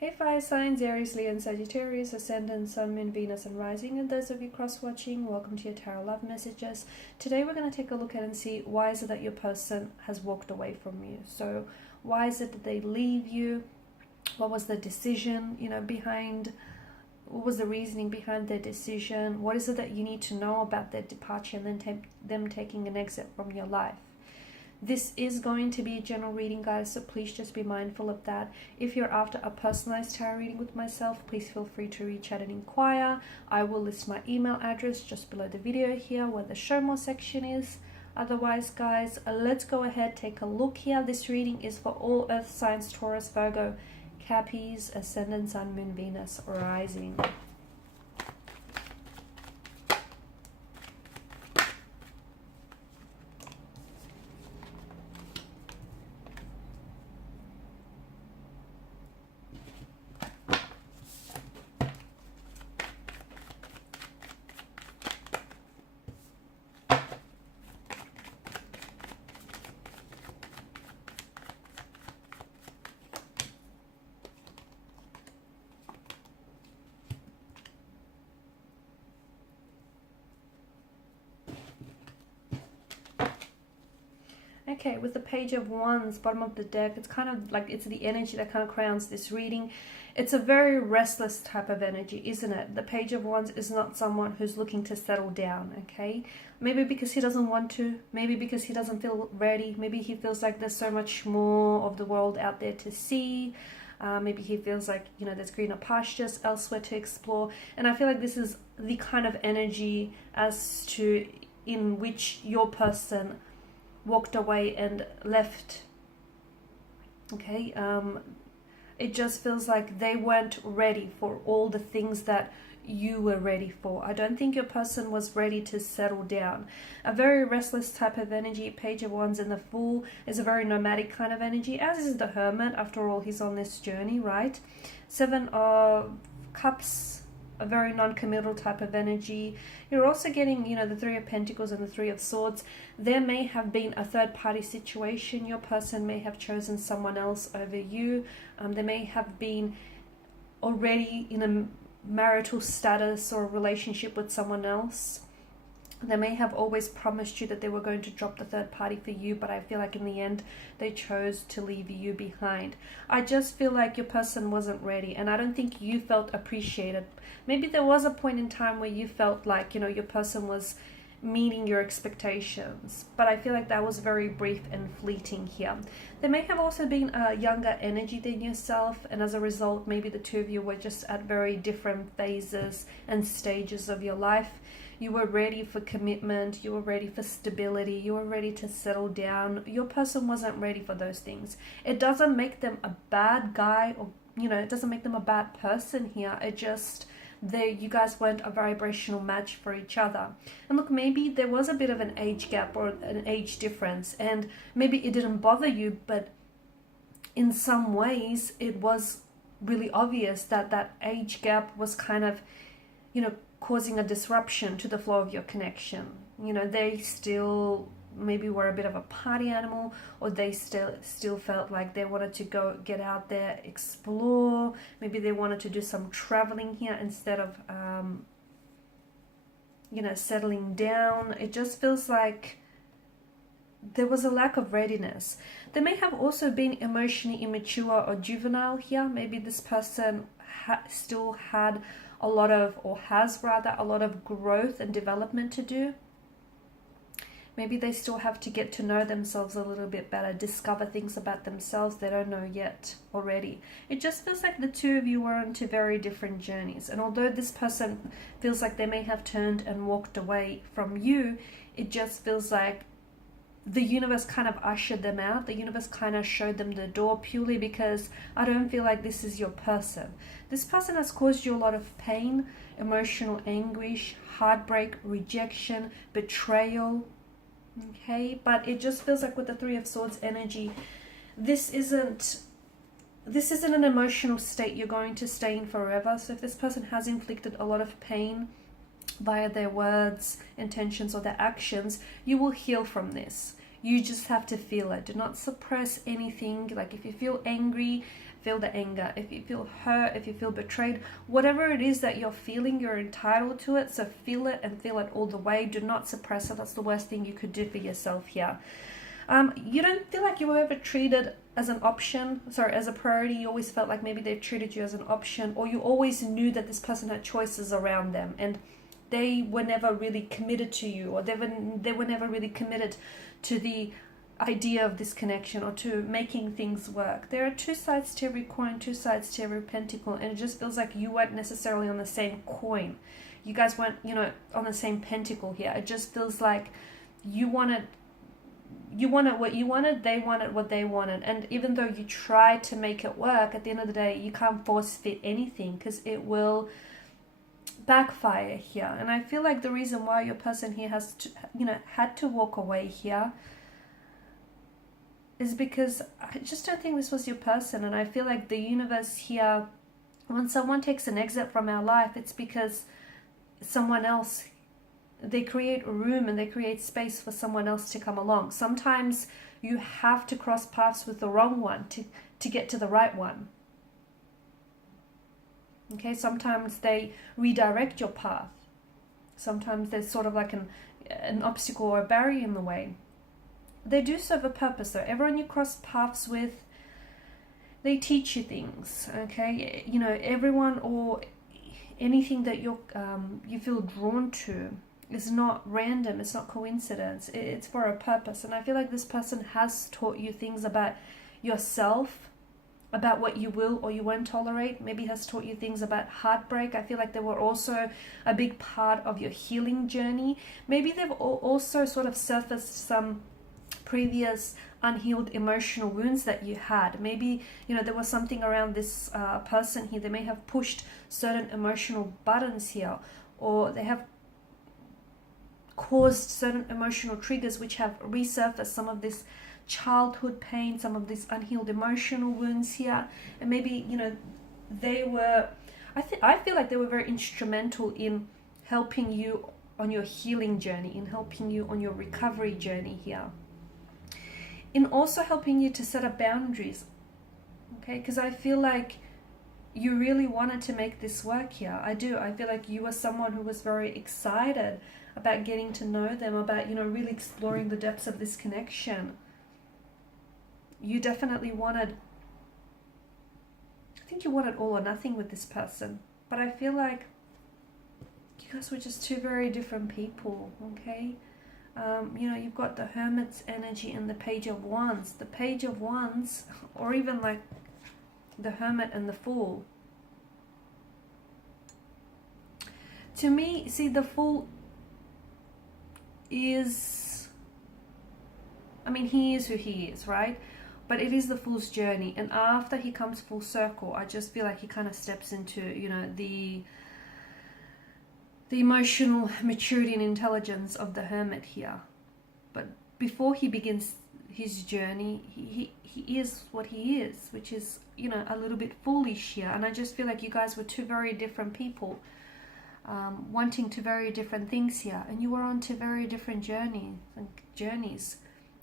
Hey fire signs, Aries, Leo and Sagittarius, Ascendant, Sun, Moon, Venus and Rising, and those of you cross-watching, welcome to your Tarot Love Messages. Today we're going to take a look at and see why is it that your person has walked away from you. So why is it that they leave you? What was the decision, behind, what was the reasoning behind their decision? What is it that you need to know about their departure and then them taking an exit from your life? This is going to be a general reading, guys, so please just be mindful of that. If you're after a personalized tarot reading with myself, please feel free to reach out and inquire. I will list my email address just below the video here where the show more section is. Otherwise, guys, let's go ahead, take a look here. This reading is for all earth signs, Taurus, Virgo, Capricorn, Ascendant, Sun, Moon, Venus, Rising. Okay, with the Page of Wands, bottom of the deck, it's kind of like it's the energy that kind of crowns this reading. It's a very restless type of energy, isn't it? The Page of Wands is not someone who's looking to settle down, okay? Maybe because he doesn't want to, maybe because he doesn't feel ready, maybe he feels like there's so much more of the world out there to see. Maybe he feels like, there's greener pastures elsewhere to explore. And I feel like this is the kind of energy as to in which your person walked away and left. Okay, it just feels like they weren't ready for all the things that you were ready for. I don't think your person was ready to settle down. A very restless type of energy. Page of Wands and the Fool is a very nomadic kind of energy, as is the Hermit. After all, he's on this journey, right? Seven of Cups, a very non-committal type of energy. You're also getting, the Three of Pentacles and the Three of Swords. There may have been a third-party situation. Your person may have chosen someone else over you. They may have been already in a marital status or a relationship with someone else. They may have always promised you that they were going to drop the third party for you, but I feel like in the end they chose to leave you behind. I just feel like your person wasn't ready, and I don't think you felt appreciated. Maybe there was a point in time where you felt like, your person was meeting your expectations, but I feel like that was very brief and fleeting here. There may have also been a younger energy than yourself, and as a result, maybe the two of you were just at very different phases and stages of your life. You were ready for commitment, you were ready for stability, you were ready to settle down. Your person wasn't ready for those things. It doesn't make them a bad guy, or it doesn't make them a bad person here. It just, you guys weren't a vibrational match for each other. And look, maybe there was a bit of an age gap or an age difference, and maybe it didn't bother you, but in some ways it was really obvious that that age gap was kind of, causing a disruption to the flow of your connection. They still maybe were a bit of a party animal, or they still felt like they wanted to go get out there, explore. Maybe they wanted to do some traveling here instead of settling down. It just feels like there was a lack of readiness. There may have also been emotionally immature or juvenile here. Maybe this person still had a lot of, or has rather, a lot of growth and development to do. Maybe they still have to get to know themselves a little bit better, discover things about themselves they don't know yet already. It just feels like the two of you were on two very different journeys. And although this person feels like they may have turned and walked away from you, it just feels like the universe kind of ushered them out. The universe kind of showed them the door, purely because I don't feel like this is your person. This person has caused you a lot of pain, emotional anguish, heartbreak, rejection, betrayal. Okay, but it just feels like with the Three of Swords energy, this isn't an emotional state you're going to stay in forever. So if this person has inflicted a lot of pain via their words, intentions, or their actions, you will heal from this. You just have to feel it. Do not suppress anything. Like if you feel angry, feel the anger, if you feel hurt, if you feel betrayed, whatever it is that you're feeling, you're entitled to it. So feel it and feel it all the way. Do not suppress it. That's the worst thing you could do for yourself here. You don't feel like you were ever treated as an option, as a priority. You always felt like maybe they treated you as an option, or you always knew that this person had choices around them and they were never really committed to you, or they were never really committed to the idea of this connection or to making things work. There are two sides to every coin, two sides to every pentacle, and it just feels like you weren't necessarily on the same coin. You guys weren't, on the same pentacle here. It just feels like you wanted what you wanted, they wanted what they wanted. And even though you try to make it work, at the end of the day, you can't force fit anything because it will backfire here. And I feel like the reason why your person here has to, had to walk away here is because I just don't think this was your person. And I feel like the universe here, when someone takes an exit from our life, it's because someone else, they create room and they create space for someone else to come along. Sometimes you have to cross paths with the wrong one to get to the right one. Okay, sometimes they redirect your path. Sometimes there's sort of like an obstacle or a barrier in the way. They do serve a purpose though. Everyone you cross paths with, they teach you things, okay? Everyone or anything that you feel drawn to is not random, it's not coincidence, it's for a purpose. And I feel like this person has taught you things about yourself, about what you will or you won't tolerate. Maybe has taught you things about heartbreak. I feel like they were also a big part of your healing journey. Maybe they've also sort of surfaced some previous unhealed emotional wounds that you had. Maybe there was something around this person here. They may have pushed certain emotional buttons here, or they have caused certain emotional triggers which have resurfaced some of this childhood pain, some of these unhealed emotional wounds here. And maybe they were, I feel like they were very instrumental in helping you on your healing journey, in helping you on your recovery journey here, in also helping you to set up boundaries, okay? Because I feel like you really wanted to make this work here. I do. I feel like you were someone who was very excited about getting to know them, about really exploring the depths of this connection. You definitely wanted, I think you wanted all or nothing with this person, but I feel like you guys were just two very different people, okay? You've got the Hermit's energy and the Page of Wands. The Page of Wands, or even like the Hermit and the Fool. To me, see, the Fool is, he is who he is, right? But it is the Fool's journey, and after he comes full circle, I just feel like he kind of steps into, the emotional maturity and intelligence of the Hermit here. But before he begins his journey, he is what he is, which is, a little bit foolish here. And I just feel like you guys were two very different people, wanting two very different things here, and you were on two very different journeys.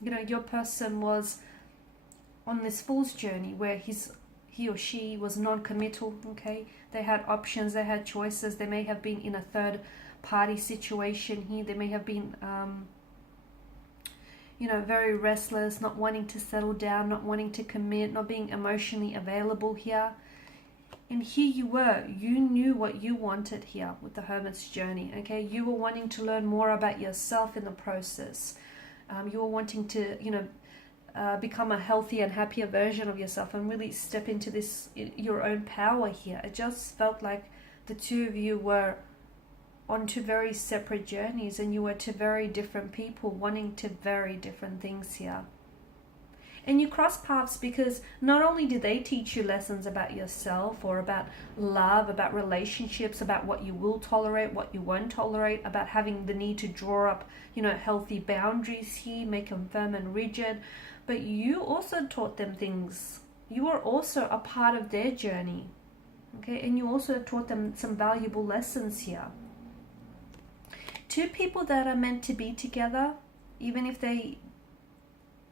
Your person was on this Fool's journey where he or she was non-committal, okay? They had options, they had choices. They may have been in a third party situation here. They may have been, very restless, not wanting to settle down, not wanting to commit, not being emotionally available here. And here you were, you knew what you wanted here with the Hermit's journey, okay? You were wanting to learn more about yourself in the process. You were wanting to, become a healthier and happier version of yourself and really step into this, your own power here. It just felt like the two of you were on two very separate journeys, and you were two very different people wanting two very different things here. And you cross paths because not only did they teach you lessons about yourself or about love, about relationships, about what you will tolerate, what you won't tolerate, about having the need to draw up, healthy boundaries here, make them firm and rigid, but you also taught them things. You were also a part of their journey, okay? And you also taught them some valuable lessons here. Two people that are meant to be together, even if they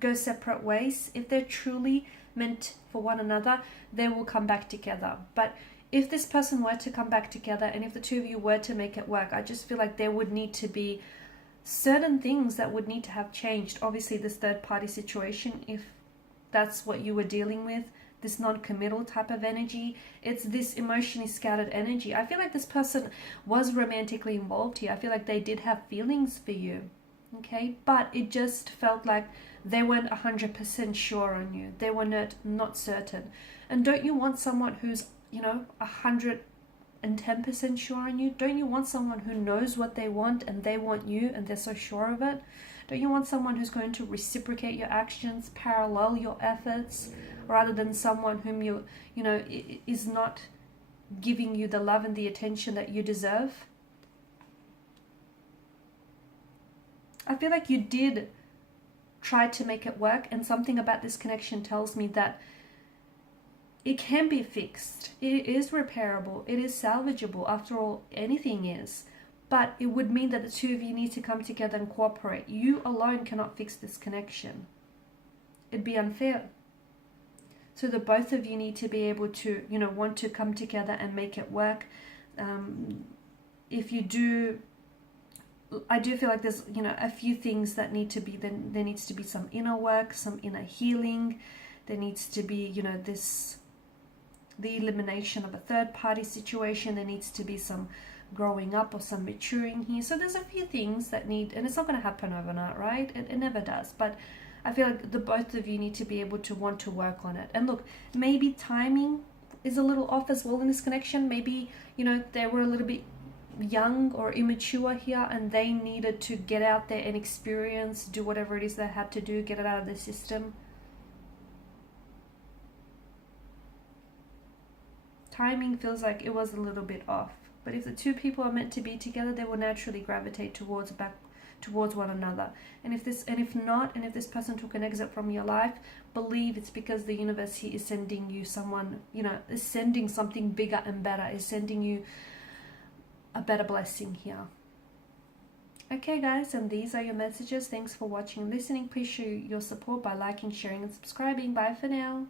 go separate ways, if they're truly meant for one another, they will come back together. But if this person were to come back together, and if the two of you were to make it work, I just feel like there would need to be certain things that would need to have changed. Obviously, this third party situation, if that's what you were dealing with, this non-committal type of energy, it's this emotionally scattered energy. I feel like this person was romantically involved here. I feel like they did have feelings for you, okay? But it just felt like they weren't 100% sure on you. They were not certain. And don't you want someone who's, 110% sure on you? Don't you want someone who knows what they want and they want you and they're so sure of it? Don't you want someone who's going to reciprocate your actions, parallel your efforts, rather than someone whom is not giving you the love and the attention that you deserve? I feel like you did try to make it work, and something about this connection tells me that it can be fixed. It is repairable. It is salvageable. After all, anything is. But it would mean that the two of you need to come together and cooperate. You alone cannot fix this connection. It'd be unfair. So the both of you need to be able to, want to come together and make it work. If you do, I do feel like there's, a few things that need to be, then there needs to be some inner work, some inner healing. There needs to be, the elimination of a third party situation. There needs to be some growing up or some maturing here. So there's a few things that need, and it's not going to happen overnight, right? It never does. But I feel like the both of you need to be able to want to work on it. And look, maybe timing is a little off as well in this connection. Maybe, they were a little bit young or immature here, and they needed to get out there and experience, do whatever it is they had to do, get it out of the system. Timing feels like it was a little bit off. But if the two people are meant to be together, they will naturally gravitate towards one another. And if this person took an exit from your life, believe it's because the universe here is sending you someone, is sending something bigger and better, is sending you a better blessing here. Okay guys, and these are your messages. Thanks for watching and listening. Please show your support by liking, sharing and subscribing. Bye for now.